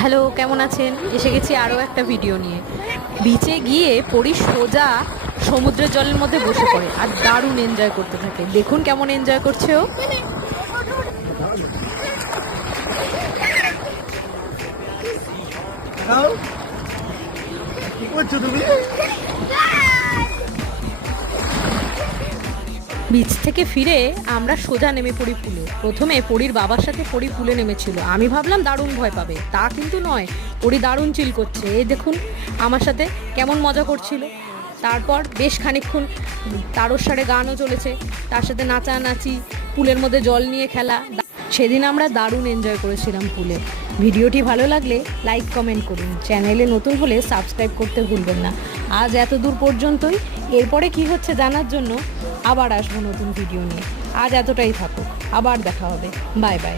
Hello, কেমন আছেন? এসে গেছি আরও একটা ভিডিও নিয়ে। বিচে গিয়ে পরি সোজা সমুদ্রের জলের মধ্যে বসে পড়ে আর দারুণ এনজয় করতে থাকে। দেখুন কেমন এনজয় করছে ও। দাও, কি করছো তুমি? বিচ থেকে ফিরে আমরা সোজা নেমে পড়ি পুলে। প্রথমে পরির বাবার সাথে পরি পুলে নেমেছিল। আমি ভাবলাম দারুণ ভয় পাবে, তা কিন্তু নয়। পরি দারুণ চিল করছে, এই দেখুন আমার সাথে কেমন মজা করছিল। তারপর বেশ খানিকক্ষণ তারর সারে গানও চলেছে, তার সাথে নাচানাচি, পুলের মধ্যে জল নিয়ে খেলা। সেদিন আমরা দারুণ এনজয় করেছিলাম পুলে। ভিডিওটি ভালো লাগলে লাইক কমেন্ট করুন, চ্যানেলে নতুন হলে সাবস্ক্রাইব করতে ভুলবেন না। আজ এত দূর পর্যন্তই। এরপরে কি হচ্ছে জানার জন্য আবার আসবো নতুন ভিডিও নিয়ে। আজ এতটাই থাকুক, আবার দেখা হবে। Bye bye.